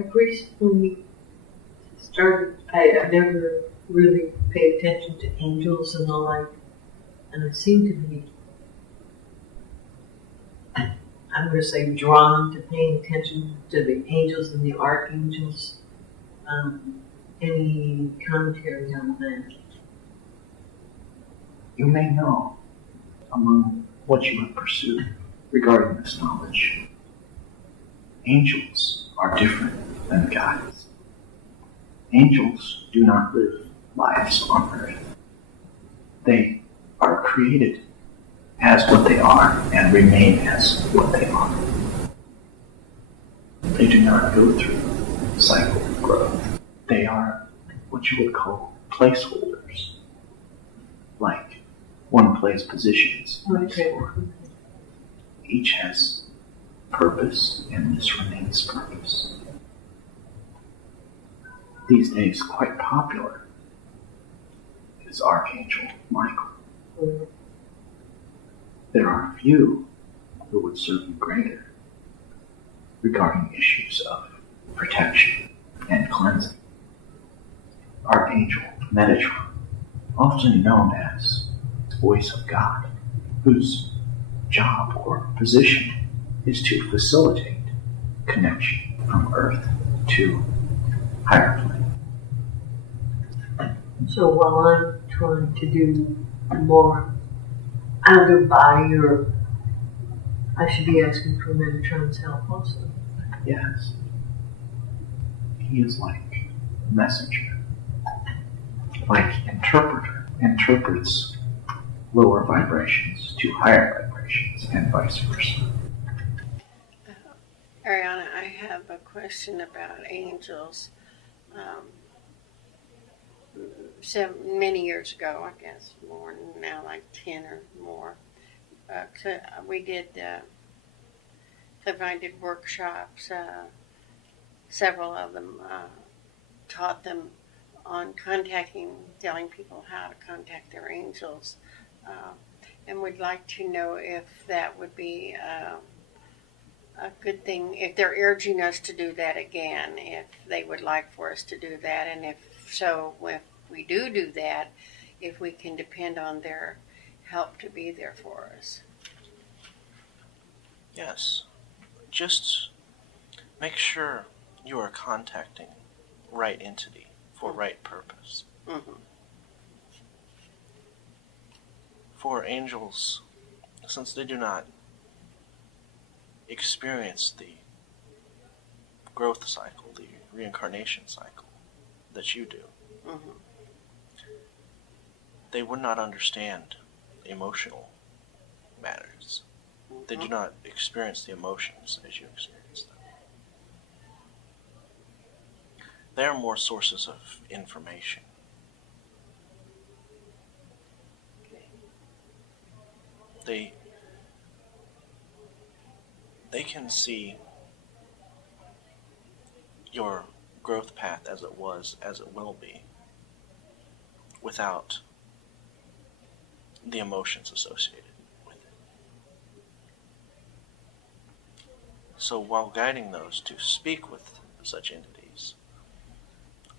I've recently started, I never really paid attention to angels and the like, and I seem to be, I'm going to say, drawn to paying attention to the angels and the archangels. Any commentary on that? You may know, among what you have pursued regarding this knowledge, angels are different than gods. Angels do not live lives on earth. They are created as what they are and remain as what they are. They do not go through the cycle of growth. They are what you would call placeholders, like one plays positions. Okay. Each has purpose, and this remains purpose. These days, quite popular is Archangel Michael. Mm-hmm. There are few who would serve you greater regarding issues of protection and cleansing. Archangel Metatron, often known as Voice of God, whose job or position is to facilitate connection from Earth to higher plane. So while I'm trying to do more out of body, or I should be asking for Metatron's help also. Yes. He is like messenger, like interpreter, interprets lower vibrations to higher vibrations and vice versa. Ariana, I have a question about angels. So many years ago, I guess more now, like 10 or more, we did, I did workshops, several of them taught them on telling people how to contact their angels. And we'd like to know if that would be a good thing, if they're urging us to do that again, if they would like for us to do that, and if so, if we do that, if we can depend on their help to be there for us. Yes. Just make sure you are contacting right entity for right purpose. Mm-hmm. For angels, since they do not experience the growth cycle, the reincarnation cycle that you do, Mm-hmm. they would not understand emotional matters. Mm-hmm. They do not experience the emotions as you experience them. They are more sources of information. Okay. They can see your growth path as it was, as it will be, without the emotions associated with it. So while guiding those to speak with such entities,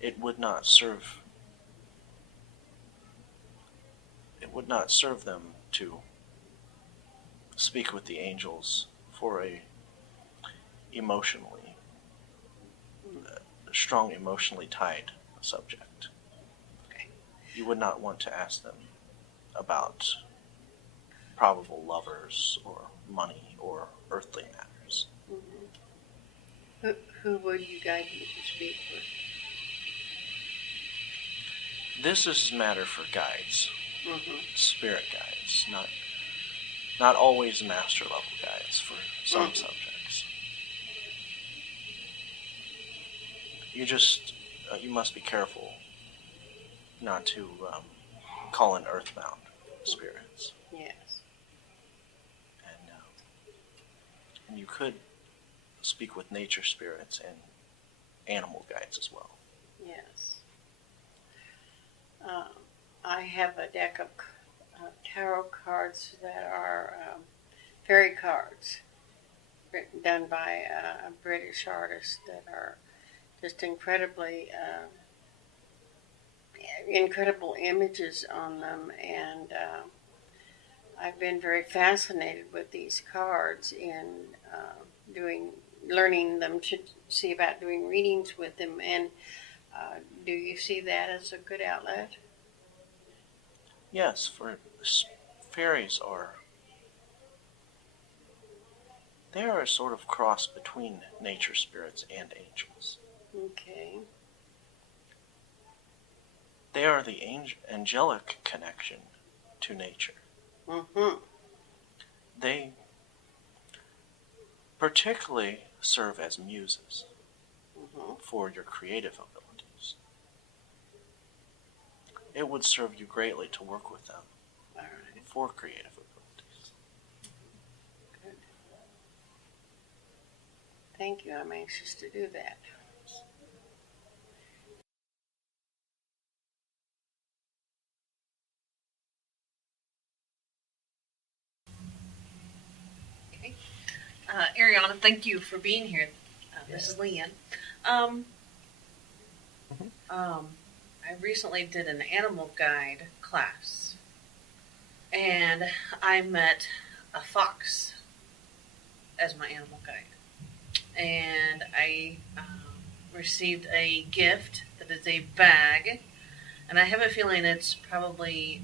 it would not serve them to speak with the angels for a strong emotionally tied subject. Okay. You would not want to ask them about probable lovers or money or earthly matters. Mm-hmm. Who would you guide me to speak with? This is matter for guides, Mm-hmm. spirit guides, not always master level guides for some Mm-hmm. subjects. You must be careful not to call in earthbound spirits. Yes. And you could speak with nature spirits and animal guides as well. Yes. I have a deck of tarot cards that are fairy cards done by a British artist that are just incredible images on them, and I've been very fascinated with these cards in learning them to see about doing readings with them. And do you see that as a good outlet? Yes, for fairies they are a sort of cross between nature spirits and angels. Okay. They are the angelic connection to nature. Mm-hmm. They particularly serve as muses Mm-hmm. for your creative abilities. It would serve you greatly to work with them All right. for creative abilities. Good. Thank you. I'm anxious to do that. Okay. Ariana, thank you for being here. This is Leanne. Um, I recently did an animal guide class, and I met a fox as my animal guide. And I received a gift that is a bag, and I have a feeling it's probably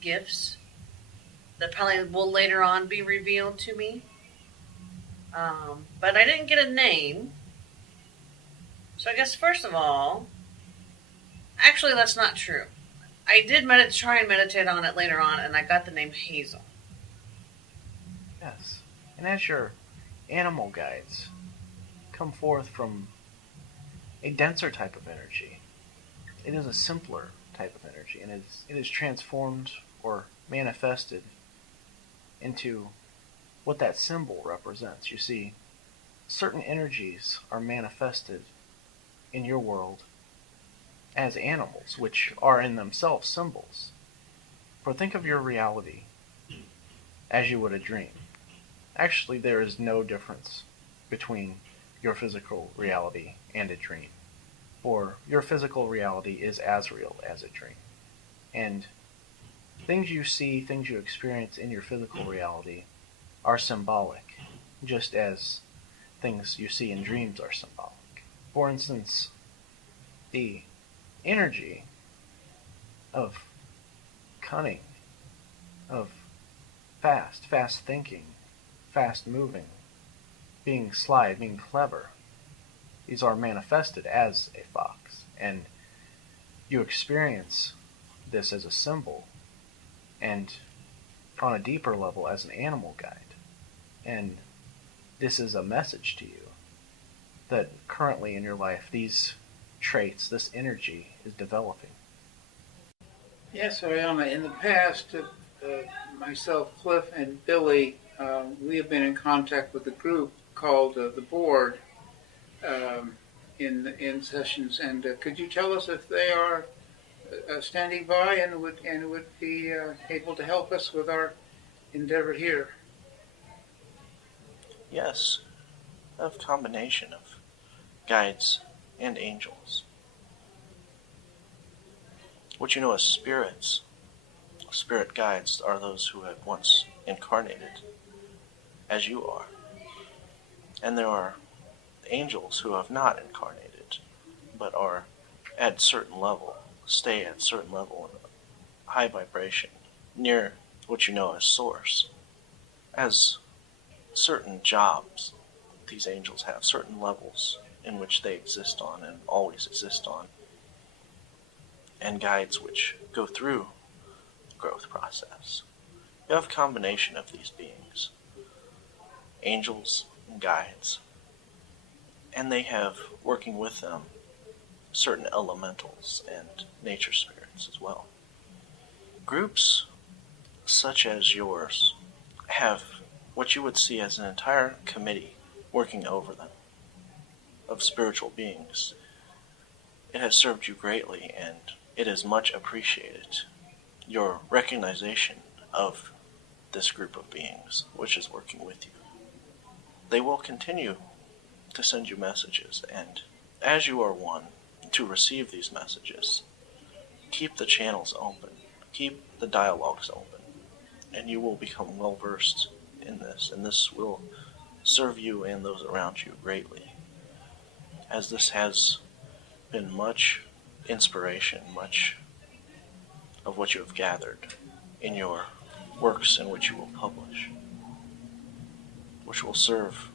gifts that probably will later on be revealed to me. But I didn't get a name. So I guess first of all, actually that's not true. I did try and meditate on it later on, and I got the name Hazel. Yes. And as your animal guides come forth from a denser type of energy, it is a simpler type of energy, and it is transformed or manifested into what that symbol represents. You see, certain energies are manifested in your world as animals, which are in themselves symbols. For think of your reality as you would a dream. Actually, there is no difference between your physical reality and a dream. For your physical reality is as real as a dream. And things you see, things you experience in your physical reality are symbolic, just as things you see in dreams are symbolic. For instance, the energy of cunning, of fast thinking, fast moving, being sly, being clever, these are manifested as a fox, and you experience this as a symbol, and on a deeper level as an animal guide. And this is a message to you that currently in your life, these traits, this energy is developing. Yes, Ariana. In the past, myself, Cliff, and Billy, we have been in contact with a group called the Board in sessions. And could you tell us if they are standing by and would be able to help us with our endeavor here? Yes, a combination of guides and angels. What you know as spirits, spirit guides, are those who have once incarnated as you are. And there are angels who have not incarnated, but are at certain level, stay at certain level in high vibration, near what you know as source. As certain jobs, these angels have certain levels in which they exist on and always exist on, and guides which go through the growth process. You have a combination of these beings, angels and guides, and they have working with them certain elementals and nature spirits as well. Groups such as yours have what you would see as an entire committee working over them of spiritual beings. It has served you greatly, and it is much appreciated, your recognition of this group of beings which is working with you. They will continue to send you messages and as you are one to receive these messages, keep the channels open, keep the dialogues open, and you will become well versed in this, and this will serve you and those around you greatly, as this has been much inspiration, much of what you have gathered in your works in which you will publish, which will serve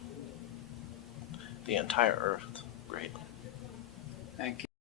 the entire earth greatly. Thank you.